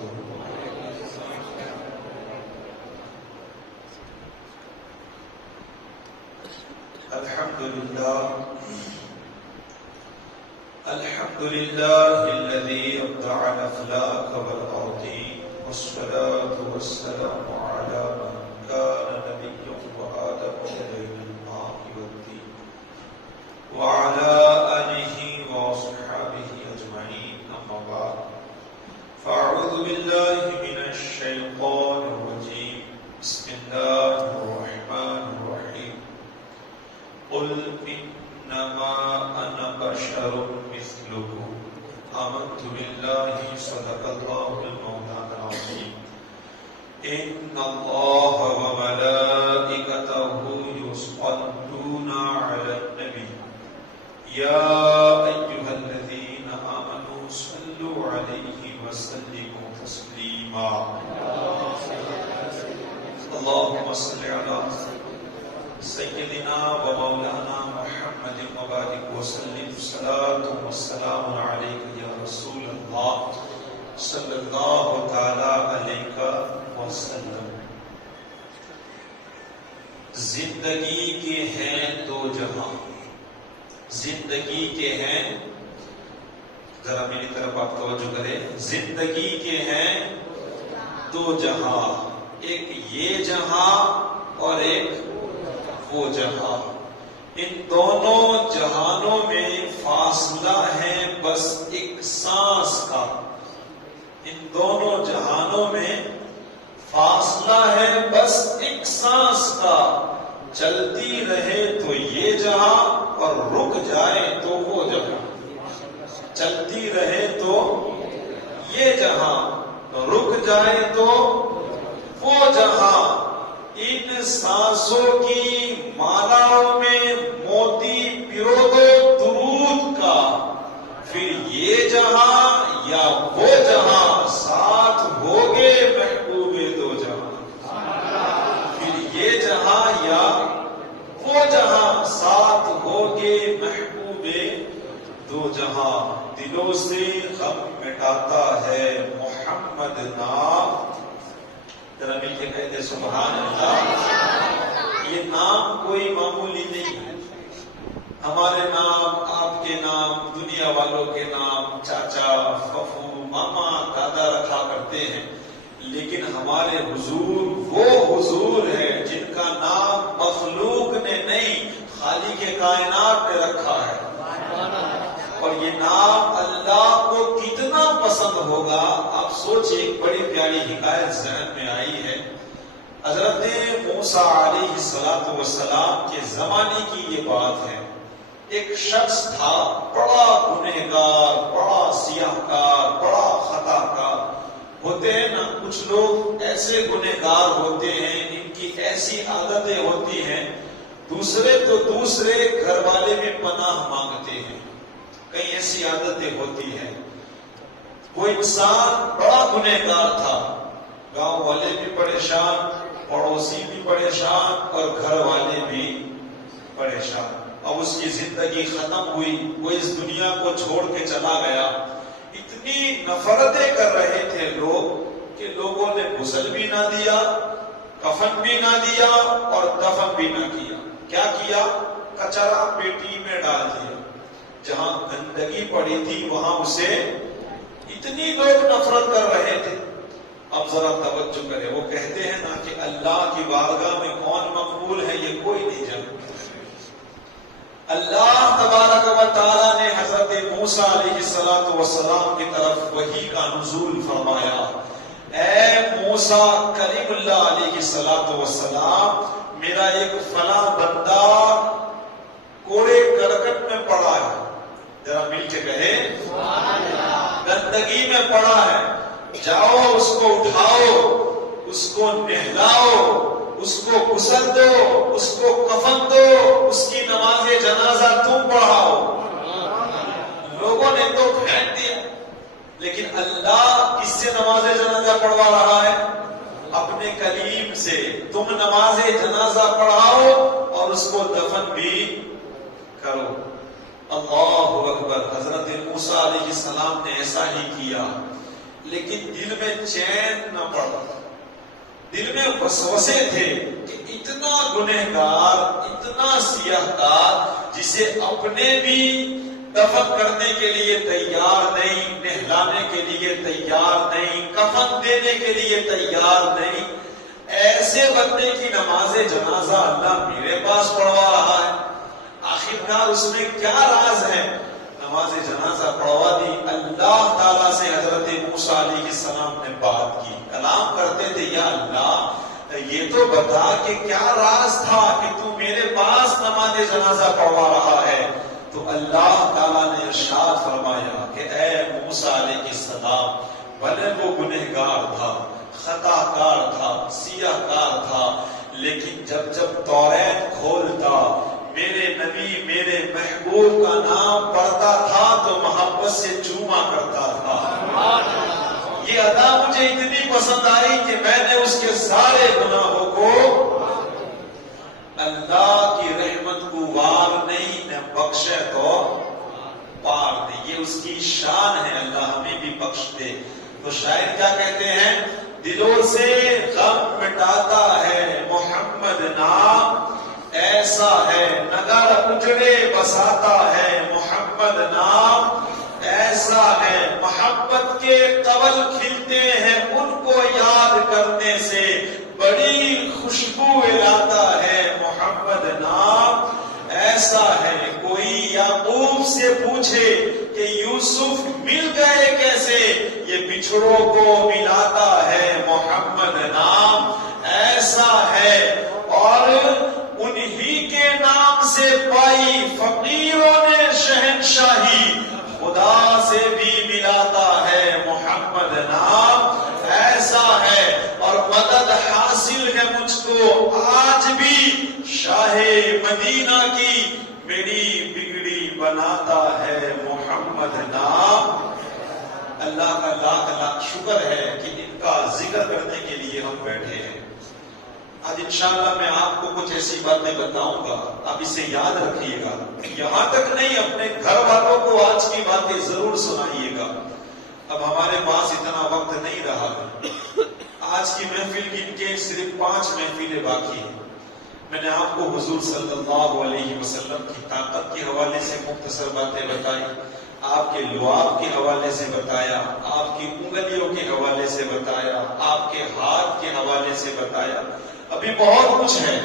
وبركاته. الحمد لله الذي أبدع الأخلاق والأرضين، والصلاة والسلام على من كان نبيا وآدم بين الماء والدين، وعلى آله وصحبه أجمعين. أما بعد، فأعوذ بالله من الشيطان الرجيم. بسم الله الرحمن الرحيم. قل إنما أنا بشر مثلكم آمنت بالله صدق الله المولانا العظيم. إن الله وملائكته يصلون على النبي يا أيها الذين آمنوا صلوا عليه وسلموا تسليما. اللهم صل على سيدنا ومولانا محمد وبارك وسلم. صلاة والسلام عليك يا رسول الله صلی اللہ تعالی علیہ وسلم. زندگی کے ہیں دو جہاں، زندگی کے ہیں، ذرا میری طرف آپ توجہ کریں، زندگی کے ہیں دو جہاں، ایک یہ جہاں اور ایک وہ جہاں. ان دونوں جہانوں میں فاصلہ ہے بس ایک سانس کا. ان دونوں جہانوں میں فاصلہ ہے بس ایک سانس کا. چلتی رہے تو یہ جہاں اور رک جائے تو وہ جہاں. چلتی رہے تو یہ جہاں، رک جائے تو وہ جہاں. ان سانسوں کی مالاؤں میں موتی پرو دو درود کا، پھر یہ جہاں یا وہ جہاں ساتھ ہوگے محبوب دو جہاں. پھر یہ جہاں یا وہ جہاں ساتھ ہوگے محبوب دو جہاں. دلوں سے غم مٹاتا ہے محمد نام. ذرا مل کے کہتے سبحان اللہ. یہ نام کوئی معمولی نہیں ہے. ہمارے نام، آپ کے نام، دنیا والوں کے نام چاچا، پھپھو، ماما، دادا رکھا کرتے ہیں، لیکن ہمارے حضور وہ حضور ہے جن کا نام مخلوق نے نہیں خالق کائنات نے رکھا ہے. اور یہ نام اللہ کو کتنا پسند ہوگا. آپ سوچئے، ایک بڑی پیاری حکایت ذہن میں آئی ہے. حضرت موسیٰ علیہ السلام کے زمانے کی یہ بات ہے. ایک شخص تھا بڑا گنہگار، بڑا سیاہکار، بڑا خطا کار. ہوتے ہیں نا کچھ لوگ ایسے گنہگار ہوتے ہیں، ان کی ایسی عادتیں ہوتی ہیں، دوسرے تو دوسرے گھر والے میں پناہ مانگتے ہیں. کئی ایسی عادتیں ہوتی ہیں. وہ انسان بڑا گنہگار تھا، گاؤں والے بھی پریشان، پڑوسی بھی پریشان اور گھر والے بھی پریشان. اب اس کی زندگی ختم ہوئی، وہ اس دنیا کو چھوڑ کے چلا گیا. اتنی نفرتیں کر رہے تھے لوگ کہ لوگوں نے غسل بھی نہ دیا، کفن بھی نہ دیا اور دفن بھی نہ کیا. کیا کیا؟ کچرا پیٹی میں ڈال دیا. جہاں گندگی پڑی تھی وہاں اسے اتنی لوگ نفرت کر رہے تھے. اب ذرا توجہ کرے، وہ کہتے ہیں نا کہ اللہ کی بارگاہ میں کون مقبول ہے یہ کوئی نہیں جانتا. اللہ تبارک و تعالی نے حضرت موسیٰ علیہ السلام کی طرف وحی کا نزول فرمایا. اے موسیٰ کلیم اللہ علیہ السلام، میرا ایک فلاں بندہ کوڑے کرکٹ میں پڑا ہے. ذرا مل کے کہے گندگی میں پڑا ہے. جاؤ اس کو اٹھاؤ، اس کو نہلاؤ، اس کو غسل دو، اس کو کفن دو، اس کی نماز جنازہ تم پڑھاؤ. لوگوں نے تو پھینک دیا، لیکن اللہ کس سے نماز جنازہ پڑھوا رہا ہے؟ اپنے کلیم سے. تم نماز جنازہ پڑھاؤ اور اس کو دفن بھی کرو. اللہ اکبر. حضرت موسیٰ علیہ السلام نے ایسا ہی کیا، لیکن دل میں چین نہ پڑا، دل میں وسوسے تھے کہ اتنا گنہگار، اتنا سیاہکار، جسے اپنے بھی دفن کرنے کے لیے تیار نہیں، نہلانے کے لیے تیار نہیں، کفن دینے کے لیے تیار نہیں، ایسے بندے کی نماز جنازہ اللہ میرے پاس پڑھوا رہا ہے۔ آخرکار اس میں کیا راز ہے؟ نماز جنازہ پڑھوا دی۔ اللہ تعالیٰ سے حضرت موسیٰ علیہ السلام نے بات کی، کلام کرتے تھے، یا اللہ یہ تو بتا کہ کیا راز تھا کہ تو میرے پاس نماز جنازہ پڑھوا رہا ہے؟ تو اللہ تعالیٰ نے ارشاد فرمایا کہ اے موسیٰ علیہ السلام، بھلے وہ گنہگار تھا، خطا کار تھا، سیاہ کار تھا، لیکن جب جب توریت کھولتا، میرے نبی میرے محبوب کا نام پڑھتا تھا تو محبت سے چوما کرتا تھا۔ یہ ادا مجھے اتنی پسند آئی کہ میں نے اس کے سارے گناہوں کو اللہ کی رحمت کو وار نہیں نہ بخشے تو پار دے۔ یہ اس کی شان ہے، اللہ ہمیں بھی بخش دے۔ تو شاعر کیا کہتے ہیں؟ دلوں سے غم مٹاتا ہے محمد نام، ایسا ہے نگر اجڑے بساتا ہے محمد نام، ایسا ہے محبت کے قبل کھلتے ہیں ان کو یاد کرنے سے، بڑی خوشبو لاتا ہے محمد نام، ایسا ہے۔ کوئی یعقوب سے پوچھے کہ یوسف مل گئے کیسے، یہ بچھڑوں کو ملاتا ہے محمد نام، ایسا ہے۔ اور انہی کے نام سے پائی فقیروں نے شہنشاہی، خدا سے بھی ملاتا ہے محمد نام، ایسا ہے۔ اور مدد حاصل ہے مجھ کو آج بھی شاہ مدینہ کی، میری بگڑی بناتا ہے محمد نام۔ اللہ کا لاکھ لاکھ شکر ہے کہ ان کا ذکر کرنے کے لیے ہم بیٹھے ہیں۔ آج انشاءاللہ میں آپ کو کچھ ایسی باتیں بتاؤں گا، آپ اسے یاد رکھیے گا، یہاں تک نہیں اپنے گھر والوں کو آج کی باتیں ضرور سنائیے گا۔ اب ہمارے پاس اتنا وقت نہیں رہا، آج کی محفل گن کے صرف 5 محفلیں باقی ہیں۔ میں نے آپ کو حضور صلی اللہ علیہ وسلم کی طاقت کے حوالے سے مختصر باتیں بتائی، آپ کے لعاب کے حوالے سے بتایا، آپ کی انگلیوں کے حوالے سے بتایا، آپ کے ہاتھ کے حوالے سے بتایا، ابھی بہت کچھ ہے،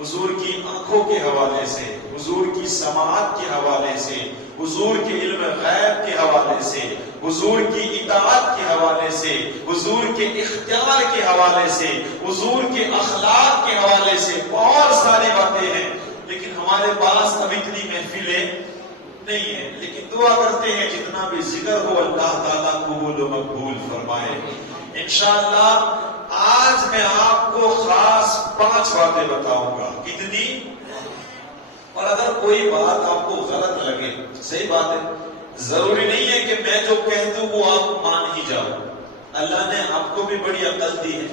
حضور کی آنکھوں کے حوالے سے، حضور کی سماعت کے حوالے سے، حضور کے علم غیب کے حوالے سے، حضور کی اطاعت کے حوالے سے، حضور کے اختیار کے حوالے سے، حضور کے اخلاق کے حوالے سے بہت ساری باتیں ہیں، لیکن ہمارے پاس اب اتنی محفلیں نہیں ہیں۔ لیکن دعا کرتے ہیں جتنا بھی ذکر ہو اللہ تعالیٰ قبول و مقبول فرمائے۔ انشاءاللہ آج میں آپ کو خاص 5 باتیں بتاؤں گا۔ کتنی؟ اور اگر کوئی بات آپ کو غلط لگے، صحیح بات ہے، ضروری نہیں ہے کہ میں جو کہہ دوں وہ آپ مان ہی جاؤ۔ اللہ نے آپ کو بھی بڑی عقل دی ہے۔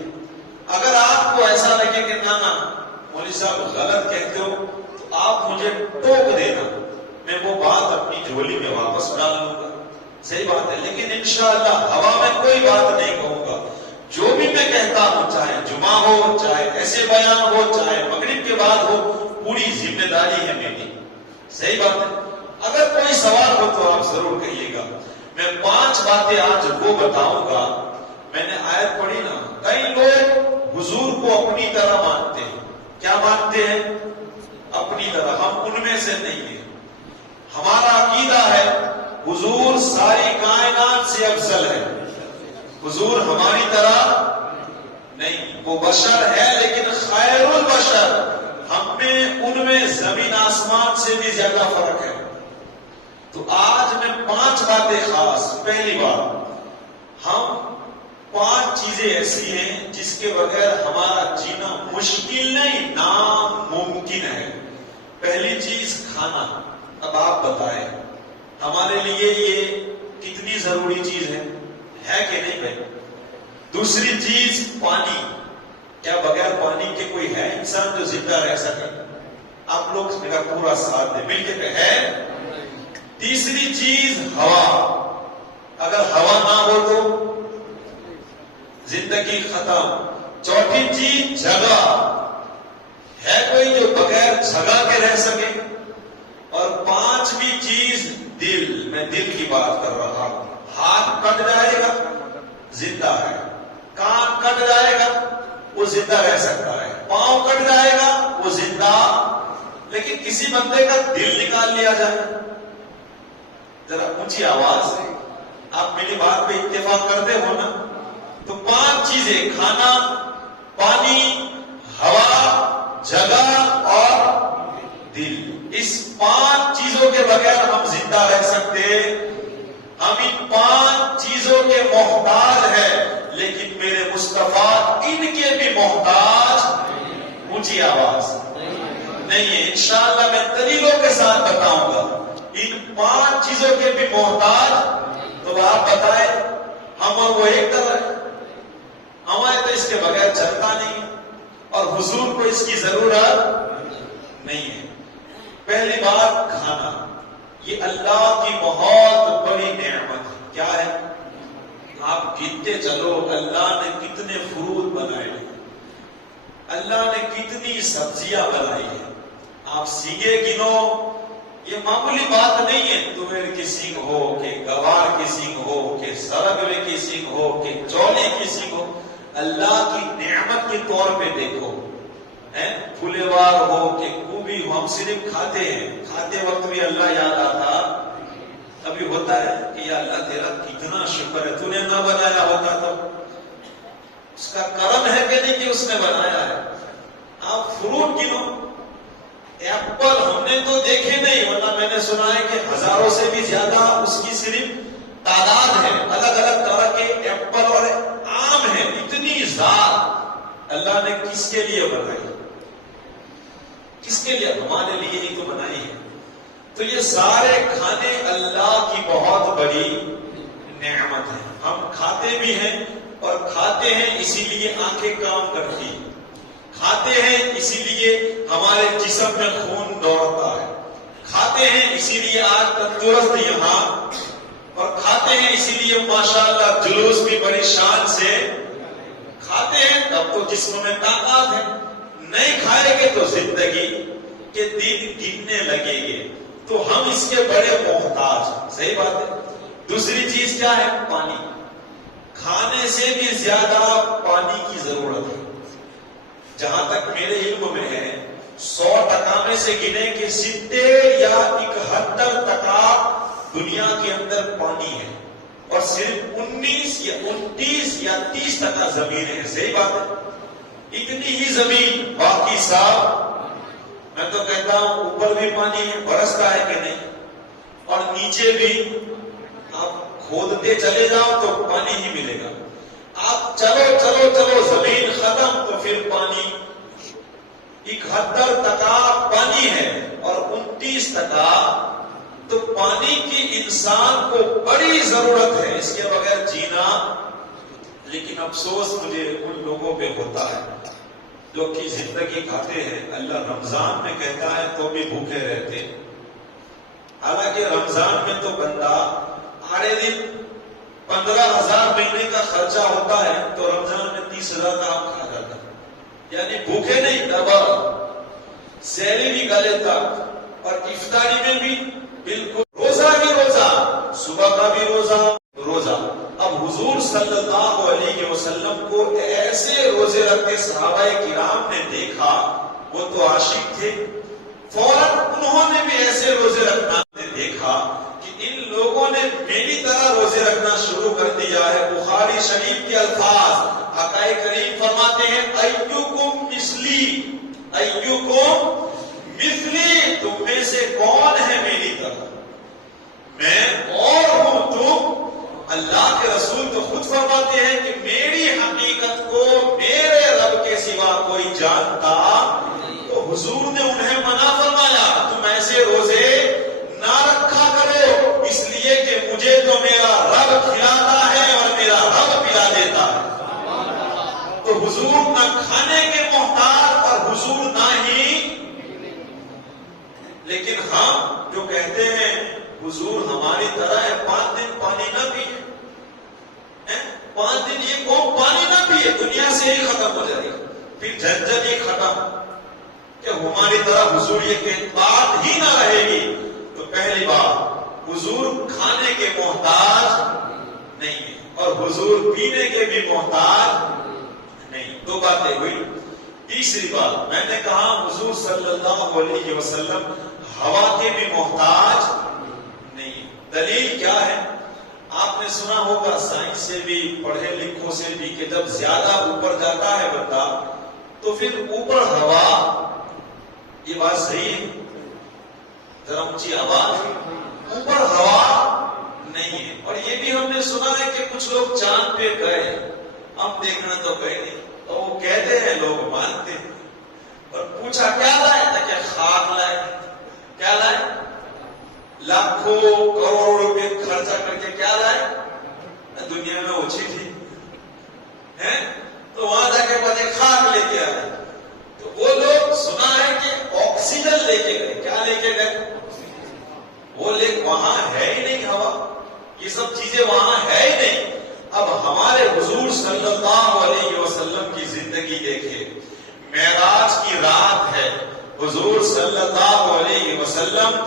اگر آپ کو ایسا لگے کہ نہ مولوی صاحب غلط کہتے ہو تو آپ مجھے ٹوک دینا، میں وہ بات اپنی جھولی میں واپس ڈال لوں گا، صحیح بات ہے۔ لیکن انشاءاللہ ہوا میں کوئی بات نہیں کہوں گا، جو بھی میں کہتا ہوں، چاہے جمعہ ہو، چاہے ایسے بیان ہو، چاہے مغرب کے بعد ہو، پوری ذمہ داری ہے میری، صحیح بات ہے۔ اگر کوئی سوال ہو تو آپ ضرور کہیے گا۔ میں 5 باتیں آج وہ بتاؤں گا۔ میں نے آیت پڑھی نا، کئی لوگ حضور کو اپنی طرح مانتے ہیں۔ کیا مانتے ہیں؟ اپنی طرح۔ ہم ان میں سے نہیں ہیں۔ ہمارا عقیدہ ہے حضور ساری کائنات سے افضل ہے، حضور ہماری طرح نہیں، وہ بشر ہے لیکن خیر البشر، ہم میں ان میں زمین آسمان سے بھی زیادہ فرق ہے۔ تو آج میں 5 باتیں خاص۔ پہلی بات، ہم 5 چیزیں ایسی ہیں جس کے بغیر ہمارا جینا مشکل نہیں، ناممکن ہے۔ پہلی چیز کھانا۔ اب آپ بتائیں ہمارے لیے یہ کتنی ضروری چیز ہے کہ نہیں بھائی؟ دوسری چیز پانی۔ کیا بغیر پانی کے کوئی ہے انسان جو زندہ رہ سکے؟ آپ لوگ میرا پورا ساتھ دیں، مل کے ہے۔ تیسری چیز ہوا۔ اگر ہوا نہ ہو تو زندگی ختم. چوتھی چیز جگہ. ہے کوئی جو بغیر جگہ کے رہ سکے؟ اور پانچویں چیز دل. میں دل کی بات کر رہا ہوں. ہاتھ کٹ جائے گا زندہ ہے. کان کٹ جائے گا وہ زندہ رہ سکتا ہے. پاؤں کٹ جائے گا وہ زندہ. لیکن کسی بندے کا دل نکال لیا جائے, ذرا اونچی آواز سے آپ میری بات پہ اتفاق کرتے ہو نا؟ تو پانچ چیزیں: کھانا, پانی, ہوا, جگہ اور دل. اس پانچ چیزوں کے بغیر ہم زندہ رہ سکتے؟ ہم ان پانچ چیزوں کے محتاج ہیں, لیکن میرے مصطفیٰ ان کے بھی محتاج. اونچی آواز نہیں ہے. انشاءاللہ میں دلیلوں کے ساتھ بتاؤں گا. ان پانچ چیزوں کے بھی محتاج. تو آپ بتائیں, ہم اور وہ ایک طرح ہے. ہمارے تو اس کے بغیر چلتا نہیں ہے, اور حضور کو اس کی ضرورت نہیں ہے. پہلی بات کھانا. یہ اللہ کی بہت بڑی نعمت ہے. کیا ہے؟ آپ گنتے چلو اللہ نے کتنے فروٹ بنائے ہیں, اللہ نے کتنی سبزیاں بنائی ہیں. آپ سیگے گنو, یہ معمولی بات نہیں ہے. تمیر کی سینگ ہو کہ گوار کی سینگ ہو کہ سرگوے کی سینگ ہو کہ چولے کی سینگ ہو, اللہ کی نعمت کے طور پہ دیکھو. پھولےوار ہو کہ کوبی ہو, ہم صرف کھاتے ہیں. کھاتے وقت بھی اللہ یاد آتا. کبھی ہوتا ہے کہ یا اللہ تیرا کتنا شکر ہے, تو نے نہ بنایا ہوتا تو. اس کا کرم ہے کہ نہیں کہ اس نے بنایا ہے. آپ فروٹ گنو. ایپل ہم نے تو دیکھے نہیں, ورنہ میں نے سنا ہے کہ ہزاروں سے بھی زیادہ اس کی صرف تعداد ہے. الگ الگ طرح کے ایپل اور آم ہیں. اتنی ذات اللہ نے کس کے لیے بنائی؟ کس کے لیے؟ ہمارے لیے ہی تو بنائی ہے. تو یہ سارے کھانے اللہ کی بہت بڑی نعمت ہے. ہم کھاتے بھی ہیں, اور کھاتے ہیں اسی لیے آنکھیں کام کرتی ہیں. کھاتے ہیں اسی لیے ہمارے جسم میں خون دوڑتا ہے. کھاتے ہیں اسی لیے آج تندرست یہاں, اور کھاتے ہیں اسی لیے ماشاءاللہ جلوس بھی بڑی شان سے کھاتے ہیں. تب تو جسم میں طاقت ہے. نہیں کھائیں گے تو زندگی کے دن گننے لگیں گے. تو ہم اس کے بڑے محتاج. صحیح بات ہے. دوسری چیز کیا ہے؟ پانی. کھانے سے بھی زیادہ پانی کی ضرورت ہے. جہاں تک میرے علم میں ہے 100% میں سے گنے کہ 70 یا 71% دنیا کے اندر پانی ہے, اور صرف 19 یا 29 یا 30% زمین ہے. صحیح بات ہے. اتنی ہی زمین, باقی صاحب میں تو کہتا ہوں اوپر بھی پانی ہے, برستا ہے کہ نہیں, اور نیچے بھی آپ کھودتے چلے جاؤ تو پانی ہی ملے گا. آپ چلو چلو چلو زمین ختم تو پھر پانی. 71% پانی ہے اور 29%. تو پانی کی انسان کو بڑی ضرورت ہے, اس کے بغیر جینا. لیکن افسوس مجھے ان لوگوں پہ ہوتا ہے جو کہ زندگی کھاتے ہیں. اللہ رمضان میں کہتا ہے تو بھی بھوکے رہتے. حالانکہ رمضان میں تو بندہ آڑے دن 15,000 مہینے کا خرچہ ہوتا ہے, تو رمضان میں 30,000 کا آپ کھا جاتا ہے. یعنی بھوکے نہیں, ڈبل. سحری بھی گلے تک, اور افطاری میں بھی بالکل. روزہ بھی روزہ, صبح کا بھی روزہ. اب حضور صلی اللہ علیہ وسلم کو ایسے روزے رکھتے صحابہ کرام نے دیکھا, وہ تو عاشق تھے, فوراً انہوں نے بھی ایسے روزے رکھنا دیکھا کہ ان لوگوں نے میری طرح روزے رکھنا شروع کر دیا ہے. بخاری شریف کے الفاظ, آقا کریم فرماتے ہیں ایوکم مثلی, ایوکم مثلی, تم میں سے کون ہے میری طرح؟ میں اور ہوں, تم. اللہ کے رسول تو خود فرماتے ہیں کہ میری حقیقت کو میرے رب کے سوا کوئی جانتا. تو حضور نے انہیں منع فرمایا, تم ایسے روزے نہ رکھا کرو, اس لیے کہ مجھے تو میرا رب کھلاتا ہے اور میرا رب پلا دیتا ہے. تو حضور نہ کھانے کے محتاج اور حضور نہ ہی. لیکن ہم جو کہتے ہیں حضور ہماری طرح ہے, 5 دن پانی نہ پیے, 5 دن یہ قوم پانی نہ یہ دنیا سے ہی ختم ہو جائے گی. پھر جھنجھٹ ہی ختم کہ ہماری طرح حضور یہ بات ہی نہ رہے گی. تو پہلی بات حضور کھانے کے محتاج نہیں ہے اور حضور پینے کے بھی محتاج نہیں. دو باتیں ہوئی. تیسری بات میں نے کہا حضور صلی اللہ علیہ وسلم ہوا کے بھی محتاج نہیں. دلیل کیا ہے؟ آپ نے سنا ہوگا سائنس سے بھی پڑھے لکھوں سے بھی کہ جب زیادہ اوپر جاتا ہے بندہ تو پھر اوپر ہوا، یہ بات صحیح ہے؟ ذرا اونچی آواز، اوپر ہوا نہیں ہے. اور یہ بھی ہم نے سنا ہے کہ کچھ لوگ چاند پہ گئے، ہم دیکھنا تو گئے نہیں، تو وہ کہتے ہیں لوگ مانتے ہیں. اور پوچھا کیا لائے تھا؟ کہ خاک لائے. کیا لائے؟ لاکھوں کروڑوں روپے خرچہ کر کے کیا لائے؟ دنیا میں اوچھی تھی تو وہاں جا کے بعد خاک لے کے آئے. تو وہ لوگ سنا ہے کہ آکسیجن لے کے گئے. کیا لے کے گئے؟ وہ لے وہاں ہے ہی نہیں ہوا، یہ سب چیزیں وہاں ہے ہی نہیں. اب ہمارے حضور صلی اللہ علیہ وسلم کی زندگی دیکھے. معراج کی رات ہے، حضور صلی اللہ علیہ وسلم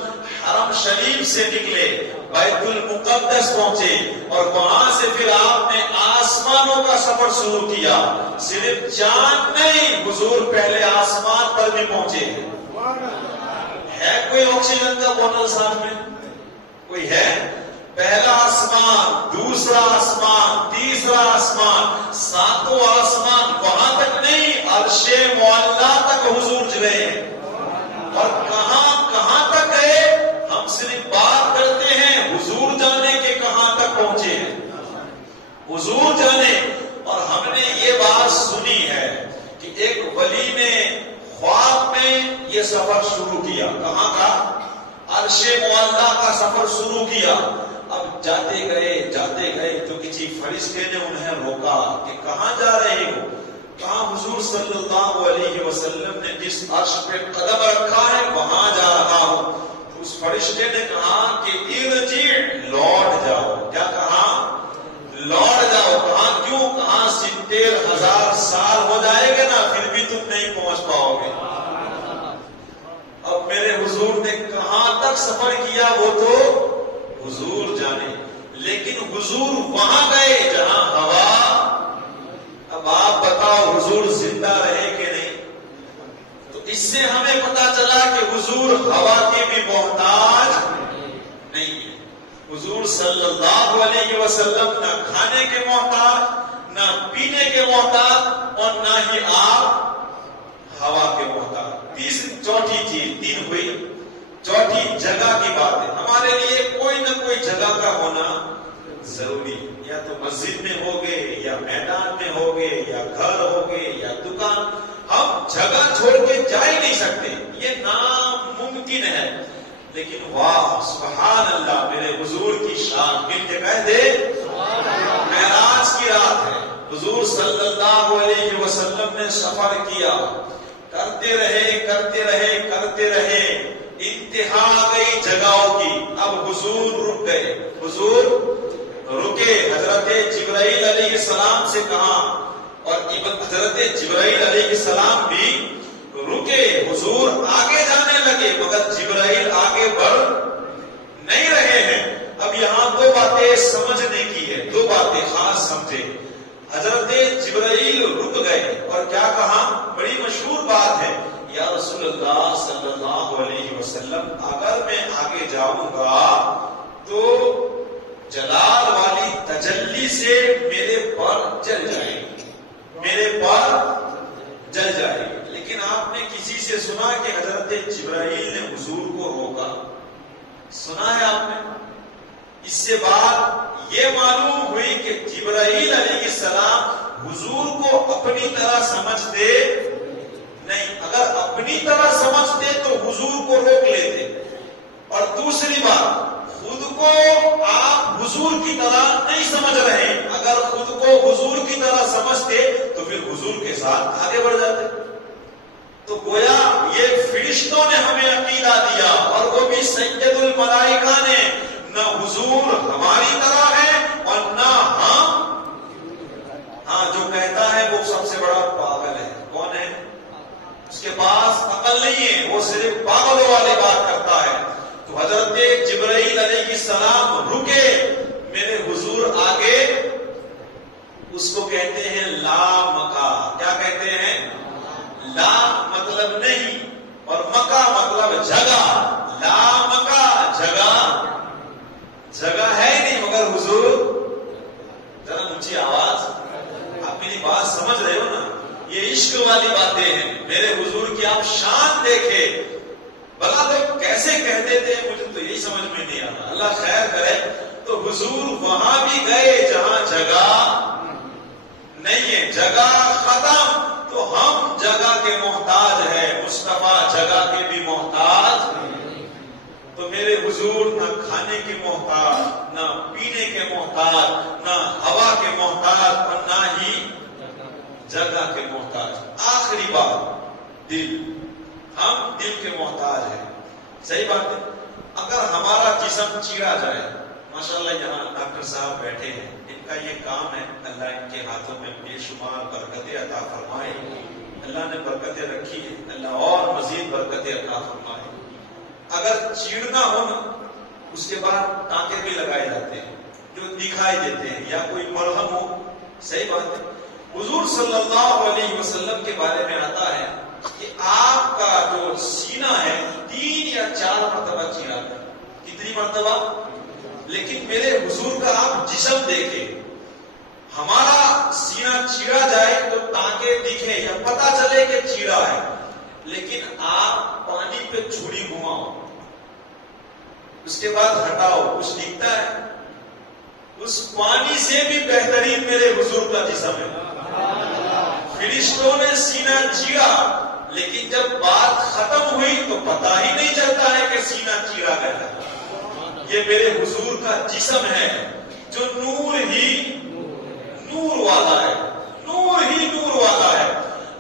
حرم شریف سے نکلے، بیت المقدس پہنچے اور وہاں سے پھر آپ نے آسمانوں کا سفر شروع کیا. صرف چاند نہیں، حضور پہلے آسمان پر بھی پہنچے. ہے کوئی آکسیجن کا بوتل ساتھ میں؟ کوئی ہے؟ پہلا آسمان، دوسرا آسمان، تیسرا آسمان، ساتوں آسمان، وہاں تک نہیں، عرش معلیٰ تک حضور چلے ہیں. اور کہاں کہاں تک گئے؟ ہم صرف بات کرتے ہیں، حضور جانے کے کہاں تک پہنچے ہیں. حضور جانے. اور ہم نے یہ بات سنی ہے کہ ایک ولی نے خواب میں یہ سفر شروع کیا. کہاں کا؟ عرش معلیٰ کا سفر شروع کیا. اب جاتے گئے تو کسی فرشتے نے انہیں روکا کہ کہاں جا رہے ہو؟ کہاں حضور صلی اللہ علیہ وسلم نے جس عرش پہ قدم رکھا ہے وہاں جا رہا ہوں. اس فرشتے نے کہا کہ ارجع، لوٹ جاؤ. کیا کہا؟ لوٹ جاؤ. کہاں کیوں؟ کہاں 70,000 سال ہو جائے گا نا پھر بھی تم نہیں پہنچ پاؤ گے. اب میرے حضور نے کہاں تک سفر کیا وہ تو حضور جانے. لیکن حضور وہاں گئے جہاں ہوا. اب آپ بتاؤ حضور زندہ رہے کہ نہیں؟ تو اس سے ہمیں پتا چلا کہ حضور ہوا کے بھی محتاج نہیں ہے. حضور صلی اللہ علیہ وسلم نہ کھانے کے محتاج، نہ پینے کے محتاج، اور نہ ہی آپ ہوا کے محتاج. چوتھی چیز 3 ہوئی. چوتھی جگہ کی بات ہے. ہمارے لیے کوئی نہ کوئی جگہ کا ہونا ضروری. یا تو مسجد میں ہوگے، یا میدان میں ہوگے، یا گھر ہوگے، یا دکان. ہم جگہ چھوڑ کے جا ہی نہیں سکتے، یہ ناممکن ہے. لیکن واہ سبحان اللہ، میرے حضور کی شان. مل کے کہہ دے معراج کی رات ہے. حضور صلی اللہ علیہ وسلم نے سفر کیا، کرتے رہے، انتہا گئی جگہوں کی. اب حضور رک گئے. حضور رکے. حضرت جبرائیل علیہ السلام سے کہا اور حضرت جبرائیل علیہ السلام بھی رکے. حضور آگے جانے لگے مگر جبرائیل آگے بڑھ نہیں رہے ہیں. اب یہاں 2 باتیں سمجھنے کی ہے، 2 باتیں خاص سمجھے. حضرت جبرائیل رک گئے اور کیا کہا؟ بڑی مشہور بات ہے، یا رسول اللہ صلی اللہ علیہ وسلم اگر میں آگے جاؤں گا تو جلال والی تجلی سے میرے پر جل جائے گی. لیکن آپ نے کسی سے سنا کہ حضرت جبرائیل نے حضور کو روکا؟ سنا ہے آپ نے؟ اس سے بات یہ معلوم ہوئی کہ جبرائیل علیہ السلام حضور کو اپنی طرح سمجھتے نہیں. اگر اپنی طرح سمجھتے تو حضور کو روک لیتے. اور دوسری بات، خود کو آپ حضور کی طرح نہیں سمجھ رہے. اگر خود کو حضور کی طرح سمجھتے تو پھر حضور کے ساتھ آگے بڑھ جاتے. تو گویا یہ فرشتوں نے ہمیں عقیدہ دیا، اور وہ بھی سید الملائکہ نے. نہ حضور ہماری طرح ہے اور نہ ہم. جو کہتا ہے وہ سب سے بڑا پاگل ہے. کون ہے؟ اس کے پاس عقل نہیں ہے، وہ صرف پاگلوں والی بات کرتا ہے. تو حضرت جبرائیل علیہ السلام رکے میرے حضور آگے. اس کو کہتے ہیں لا مکا. کیا کہتے ہیں؟ لا مطلب نہیں اور مکا مطلب جگہ. لا مکا جگہ، جگہ ہے نہیں مگر حضور. ذرا اونچی آواز. آپ میری بات سمجھ رہے ہو نا؟ یہ عشق والی باتیں ہیں. میرے حضور کی آپ شان دیکھے. بلا تو کیسے کہہ دیتے ہیں مجھے تو یہی سمجھ میں نہیں آتا. اللہ خیر کرے. تو حضور وہاں بھی گئے جہاں جگہ نہیں ہے، جگہ ختم. تو ہم جگہ کے محتاج ہیں، مصطفیٰ جگہ کے بھی محتاج. تو میرے حضور نہ کھانے کے محتاج، نہ پینے کے محتاج، نہ ہوا کے محتاج اور نہ ہی جگہ کے محتاج. آخری بات دل. ہم دل کے محتاج ہیں. صحیح بات ہے. اگر ہمارا جسم چیرا جائے، ماشاءاللہ یہاں ڈاکٹر صاحب بیٹھے ہیں، ان کا یہ کام ہے. اللہ ان کے ہاتھوں میں بے شمار برکتیں عطا فرمائے. اللہ نے برکتیں رکھی ہے، اللہ اور مزید برکتیں عطا فرمائے. اگر چیڑنا ہو نا، اس کے بعد ٹانکے بھی لگائے جاتے ہیں جو دکھائی دیتے ہیں، یا کوئی مرہم ہو. صحیح بات ہے. حضور صلی اللہ علیہ وسلم کے بارے میں آتا ہے کہ آپ کا جو سینہ ہے 3 یا 4 مرتبہ چیرا تھا. کتنی مرتبہ؟ لیکن میرے حضور کا آپ جسم دیکھیں. ہمارا سینہ چیرا جائے تو ٹانکے دکھیں یا پتا چلے کہ چیرا ہے، لیکن آپ پانی پہ چھری گھماؤ، اس کے بعد ہٹاؤ، کچھ دکھتا ہے؟ اس پانی سے بھی بہترین میرے حضور کا جسم ہے. فرشتوں نے سینہ چیرا، لیکن جب بات ختم ہوئی تو پتا ہی نہیں چلتا ہے کہ سینہ چیرا گیا. یہ میرے حضور کا جسم ہے جو نور ہی نور والا ہے، نور ہی نور والا ہے.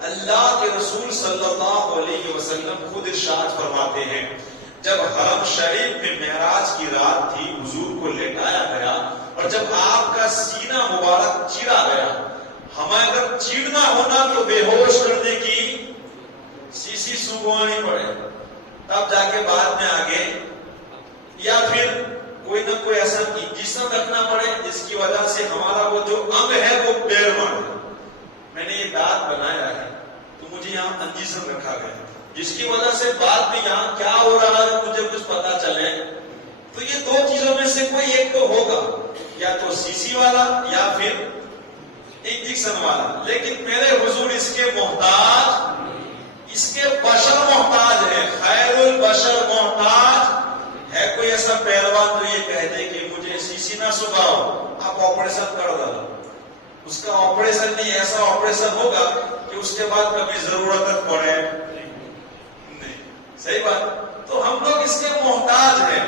اللہ کے رسول صلی اللہ علیہ وسلم خود ارشاد فرماتے ہیں، جب حرم شریف میں معراج کی رات تھی، حضور کو لٹایا گیا اور جب آپ کا سینہ مبارک چیرا گیا. ہمیں اگر چیرنا ہونا تو بے ہوش کرنے کی سی سوگوانی پڑے، تب جا کے بعد میں آگے، یا پھر کوئی نہ کوئی ایسا انجیکشن رکھنا پڑے جس کی وجہ سے ہمارا وہ جو انگ ہے وہ پیر مار. میں نے یہ دانت بنایا ہے تو مجھے یہاں انجیکشن رکھا گیا جس کی وجہ سے بعد میں یہاں کیا ہو رہا ہے مجھے کچھ پتا چلے. تو یہ 2 چیزوں میں سے کوئی ایک تو ہوگا، یا تو سی والا یا پھر انجیکشن والا. لیکن میرے حضور اس کے محتاج، اس کے بشر محتاج ہے. خیر البشر محتاج ہے. کوئی ایسا پہلوان تو یہ کہہ دے کہ مجھے سی نہ سکھاؤ، آپ آپریشن کر دو. اس کا آپریشن نہیں، ایسا آپریشن ہوگا کہ اس کے بعد کبھی ضرورت پڑے نہیں. صحیح بات. تو ہم لوگ اس کے محتاج ہیں.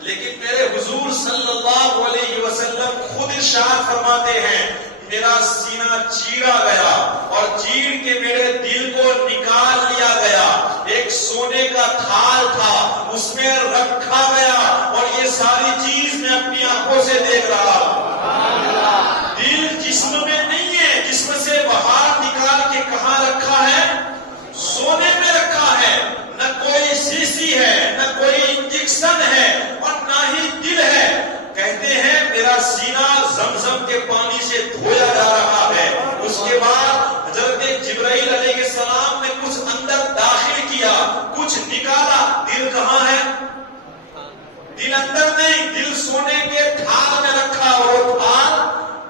لیکن میرے حضور صلی اللہ علیہ وسلم خود ارشاد فرماتے ہیں، میرا سینہ چیرا گیا اور چیر کے میرے دل کو نکال لیا گیا. ایک سونے کا تھال تھا، اس میں رکھا گیا اور یہ ساری چیز میں اپنی آنکھوں سے دیکھ رہا ہوں. دل جسم میں نہیں ہے، جسم سے باہر نکال کے کہاں رکھا ہے؟ سونے میں رکھا ہے. نہ کوئی سی ہے، نہ کوئی انجیکشن ہے اور نہ ہی دل ہے. کہتے ہیں میرا سینہ زمزم کے پانی سے دھویا جا رہا ہے. اس کے بعد حضرت جبرائیل علیہ السلام نے کچھ اندر داخل کیا، کچھ نکالا. دل کہاں ہے؟ دل اندر نہیں، دل سونے کے تھال میں رکھا، وہ تھال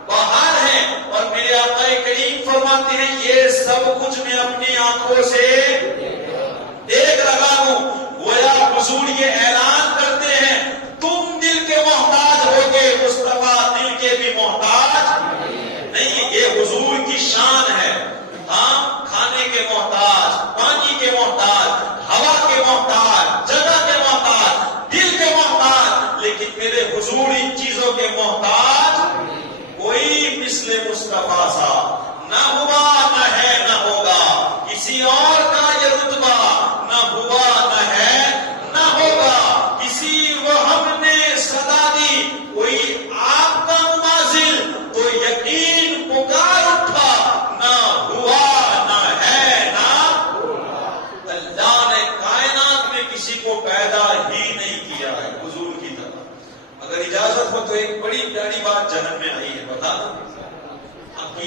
باہر ہے. اور میرے آقا کریم فرماتے ہیں یہ سب کچھ میں اپنی آنکھوں سے دیکھ رہا ہوں. گویا حضور یہ اعلان کرتے ہیں تم دل کے محتاج ہوگے، مصطفیٰ دل کے بھی محتاج نہیں. یہ حضور کی شان ہے. ہم کھانے کے محتاج، پانی کے محتاج، ہوا کے محتاج، جگہ کے محتاج، دل کے محتاج. لیکن میرے حضور ان چیزوں کے محتاج کوئی مثل مصطفیٰ سا نہ ہوا، نہ ہے، نہ ہوگا. کسی اور کا یہ رتبہ نہ ہوا، نہ ہے، نہ ہوگا.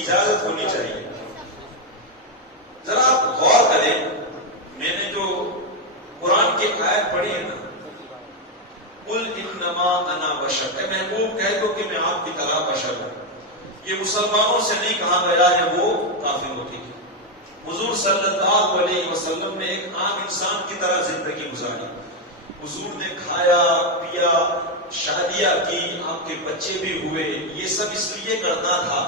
اجازت ہونی چاہیے. ذرا آپ غور کریں, میں نے جو قرآن کی آیت پڑھی ہے نا, قل انما انا بشر, اے محبوب کہہ دو کہ میں آپ کی طرح بشر ہوں. یہ مسلمانوں سے نہیں کہا گیا ہے, وہ کافروں کی. حضور صلی اللہ علیہ وسلم نے ایک عام انسان کی طرح زندگی گزاری. حضور نے کھایا پیا, شادیاں کی, آپ کے بچے بھی ہوئے. یہ سب اس لیے کرتا تھا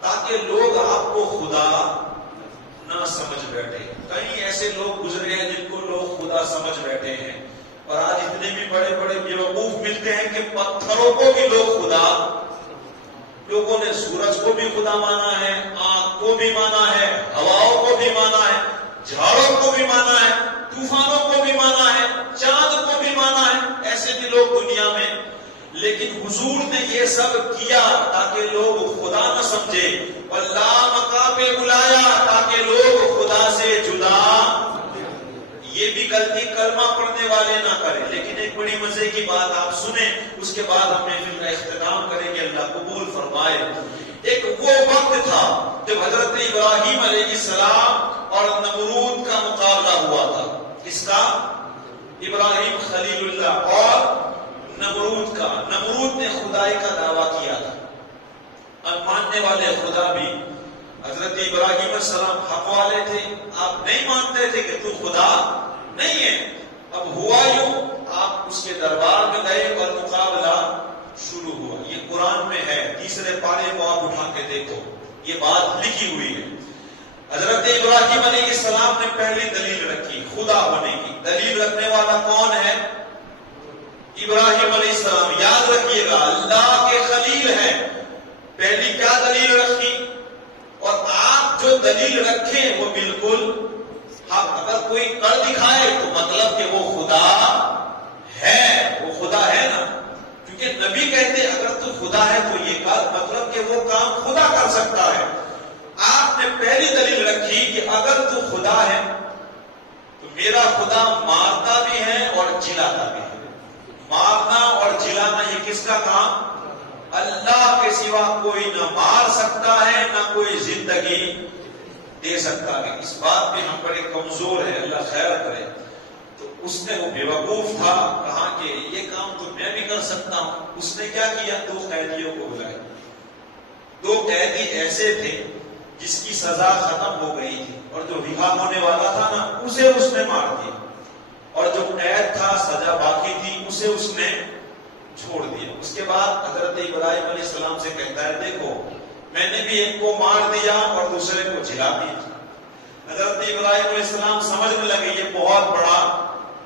تاکہ لوگ آپ کو خدا نہ سمجھ بیٹھے. کئی ایسے لوگ گزرے ہیں جن کو لوگ خدا سمجھ بیٹھے ہیں, اور آج اتنے بھی بڑے بڑے بیوقوف ملتے ہیں کہ پتھروں کو بھی لوگ خدا. لوگوں نے سورج کو بھی خدا مانا ہے, آگ کو بھی مانا ہے, ہواؤں کو بھی مانا ہے, جھاڑوں کو بھی مانا ہے, طوفانوں کو بھی مانا ہے, چاند کو بھی مانا ہے. ایسے بھی لوگ دنیا میں. لیکن حضور نے یہ سب کیا تاکہ لوگ خدا نہ سمجھے, اور لا مقام پہ بلایا تاکہ لوگ خدا سے جدا. یہ بھی غلطی کلمہ پڑھنے والے نہ کریں. لیکن ایک بڑی مزے کی بات آپ سنیں, اس کے بعد ہم محفل کا اختتام کریں گے. اللہ قبول فرمائے. ایک وہ وقت تھا جب حضرت ابراہیم علیہ السلام اور نمرود کا مقابلہ ہوا تھا. کس کا؟ ابراہیم خلیل اللہ اور نمرود کا. نمرود نے خدائی کا دعویٰ کیا تھا, اور ماننے والے خدا بھی. حضرت ابراہیم علیہ السلام حق والے تھے, آپ نہیں مانتے تھے کہ تو خدا نہیں ہے. اب ہوا یوں, آپ اس کے دربار میں گئے اور مقابلہ شروع ہوا. یہ قرآن میں ہے, تیسرے پارے کو آپ اٹھا کے دیکھو, یہ بات لکھی ہوئی ہے. حضرت ابراہیم علیہ السلام نے پہلی دلیل رکھی خدا ہونے کی. دلیل رکھنے والا کون ہے؟ ابراہیم علیہ السلام. یاد رکھیے گا, اللہ کے خلیل ہیں. پہلی کیا دلیل رکھی؟ اور آپ جو دلیل رکھیں وہ بالکل حق. اگر کوئی کر دکھائے تو مطلب کہ وہ خدا ہے, وہ خدا ہے نا. کیونکہ نبی کہتے اگر تو خدا ہے تو یہ کر, مطلب کہ وہ کام خدا کر سکتا ہے. آپ نے پہلی دلیل رکھی کہ اگر تو خدا ہے تو میرا خدا مارتا بھی ہے اور جلاتا بھی ہے. مارنا اور جلانا یہ کس کا کام؟ اللہ کے سوا کوئی نہ مار سکتا ہے, نہ کوئی زندگی دے سکتا ہے. اس بات پہ ہم بڑے کمزور ہیں, اللہ خیر کرے. تو اس نے وہ بیوقوف تھا, کہا کہ یہ کام تو میں بھی کر سکتا ہوں. اس نے کیا کیا؟ 2 قیدیوں کو بلائے. 2 قیدی ایسے تھے جس کی سزا ختم ہو گئی تھی, اور جو رہا ہونے والا تھا نا اسے اس نے مار دیا, اور جو قید تھا سزا باقی تھی اسے اس نے چھوڑ دیا. اس کے بعد حضرت ابراہیم علیہ السلام سے کہتا ہے دیکھو میں نے بھی ایک کو مار دیا اور دوسرے کو جلا دیا. حضرت ابراہیم علیہ السلام سمجھنے لگے یہ بہت بڑا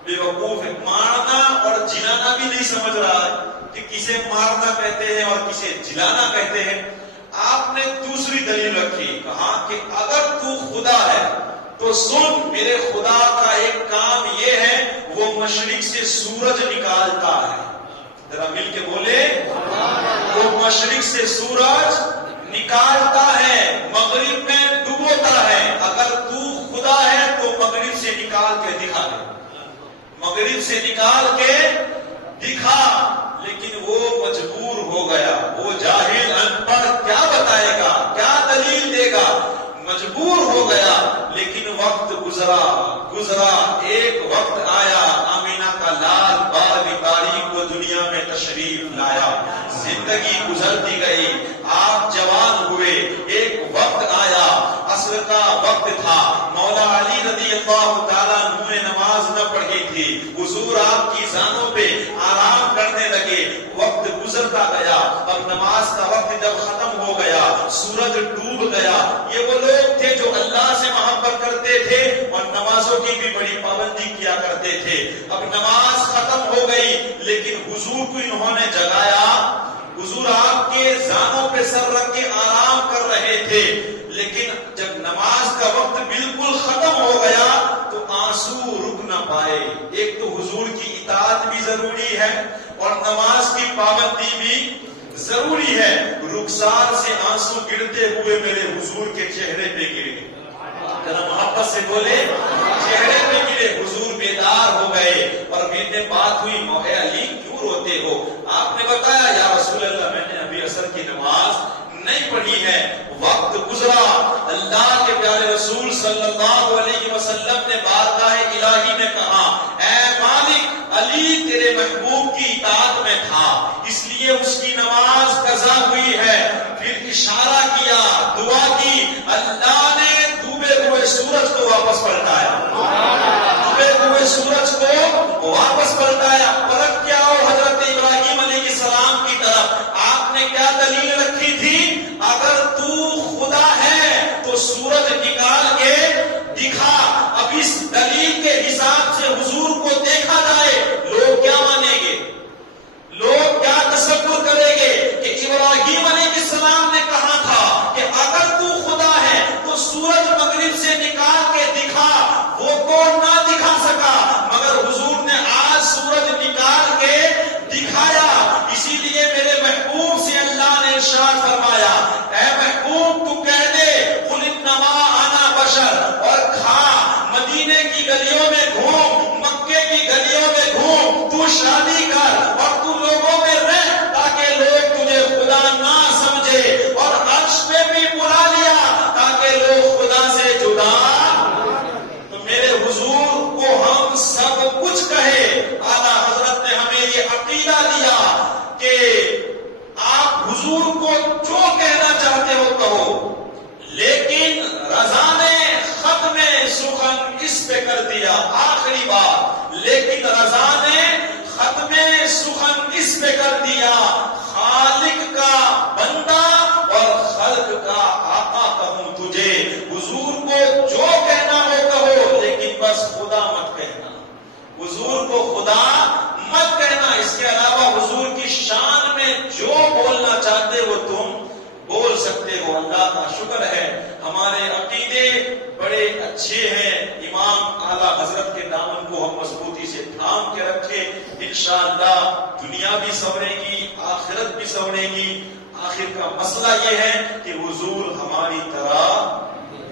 بیوقوف ہے, مارنا اور جلانا بھی نہیں سمجھ رہا ہے کہ کسے مارنا کہتے ہیں اور کسے جلانا کہتے ہیں. آپ نے دوسری دلیل رکھی, کہا کہ اگر تو خدا ہے تو سن, میرے خدا کا ایک کام یہ ہے وہ مشرق سے سورج نکالتا ہے. ذرا مل کے بولے, وہ مشرق سے سورج نکالتا ہے, مغرب میں ڈبوتا ہے. اگر تو خدا ہے تو مغرب سے نکال کے دکھا دے, مغرب سے نکال کے دکھا. لیکن وہ مجبور ہو گیا, وہ جاہل ان پڑھ کیا بتائے گا, کیا دلیل دے گا, مجبور ہو گیا. لیکن وقت گزرا, ایک وقت آیا, آمینہ کا لال 12ویں تاریخ کو دنیا میں تشریف لایا. زندگی گزرتی گئی, آپ جوان ہوئے, ایک وقت آیا, عصر کا وقت تھا. مولا علی رضی اللہ تعالیٰ عنہ نے نماز نہ پڑھی تھی. حضور آپ کی زانوں پہ آرام کرنے لگے. وقت گزرتا گیا, اب نماز کا وقت جب ختم ہو گیا, سورج ڈوب گیا. یہ وہ لوگ تھے جو اللہ سے محبت کرتے تھے اور نمازوں کی بھی بڑی پابندی کیا کرتے تھے. اب نماز ختم ہو گئی, لیکن حضور کو انہوں نے جگایا. حضور آپ کے زانوں پہ سر رکھ کے آرام کر رہے تھے. لیکن جب نماز کا وقت بالکل ختم ہو گیا تو آنسو رک نہ پائے. ایک تو حضور کی اطاعت بھی ضروری ہے اور نماز کی پابندی بھی ضروری ہے. رخسار سے آنسو گرتے ہوئے میرے حضور کے چہرے پہ گرے. ذرا محبت سے بولے, چہرے پہ گرے. حضور بیدار ہو گئے اور میرے بات ہوئی, مولا علی کیوں روتے ہو؟ آپ نے بتایا یا رسول اللہ میں نے ابھی عصر کی نماز نہیں پڑھی ہے، وقت گزرا، اللہ کے پیارے رسول صلی اللہ علیہ وسلم نے بارگاہ الہی میں کہا اے مالک، علی تیرے محبوب کی اطاعت میں تھا اس لیے اس کی نماز قضا ہوئی ہے۔ پھر اشارہ کیا، دعا کی، اللہ نے ڈوبے ہوئے سورج کو واپس پلٹایا، ڈوبے ہوئے سورج کو واپس پلٹایا۔ پلٹ کیا ہو حضرت ابراہیم علیہ السلام کی طرف، آپ نے کیا دلیل رکھی تھی؟ اگر تو خدا ہے تو سورج نکال کے دکھا۔ اب اس دلیل کے حساب سے حضور کو دیکھا جائے، لوگ کیا مانیں گے؟ لوگ کیا تصور کریں گے کہ ابراہیم علیہ السلام نے کہا تھا کہ اگر تو خدا ہے تو سورج مغرب سے نکال کے دکھا، وہ تو نہ دکھا سکا، مگر حضور نے آج سورج نکال کے دکھایا۔ اسی لیے میرے محبوب سے اللہ نے ارشاد فرمایا، اے محبوب تو کہہ دے قل انما انا بشر، اور کھا، مدینے کی گلیوں میں گھوم، مکے کی گلیوں میں گھوم، تو شادی کر اور تو لوگوں میں رہ تاکہ لوگ تجھے خدا نہ سمجھے، اور عرش پہ بھی بلا لیا تاکہ لوگ خدا سے جدا۔ تو میرے حضور کو ہم سب کچھ کہے، اعلیٰ حضرت نے ہمیں یہ عقیدہ دیا کہ آپ حضور کو جو کہنا چاہتے ہو کہو، لیکن رضا نے ختم سخن اس پہ کر دیا، آخری بات، لیکن رضا نے ختم سخن اس پہ کر دیا، خالق کا بندہ اور خلق کا آقا کہوں تجھے۔ حضور کو جو کہنا ہو کہو، لیکن بس خدا مت کہنا، حضور کو خدا مت کہنا۔ اس کے علاوہ حضور کی شان میں جو بولنا چاہتے ہو تم بول سکتے ہو۔ اللہ کا شکر ہے ہمارے عقیدے بڑے اچھے ہیں۔ امام اعلیٰ حضرت کے دامن کو ہم مضبوطی سے تھام کے رکھے، انشاءاللہ دنیا بھی سنورے گی، آخرت بھی سنورے گی۔ آخر کا مسئلہ یہ ہے کہ حضور ہماری طرح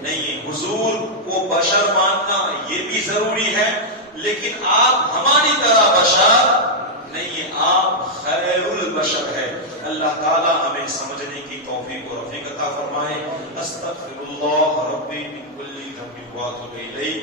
نہیں ہے، حضور کو بشر ماننا یہ بھی ضروری ہے، لیکن آپ ہماری طرح بشر نہیں ہے، آپ خیر البشر ہے۔ اللہ تعالیٰ ہمیں سمجھنے کی توفیق و رفیق عطا فرمائے۔ استغفر اللہ ربی من کل ذنب واتوب الیہ۔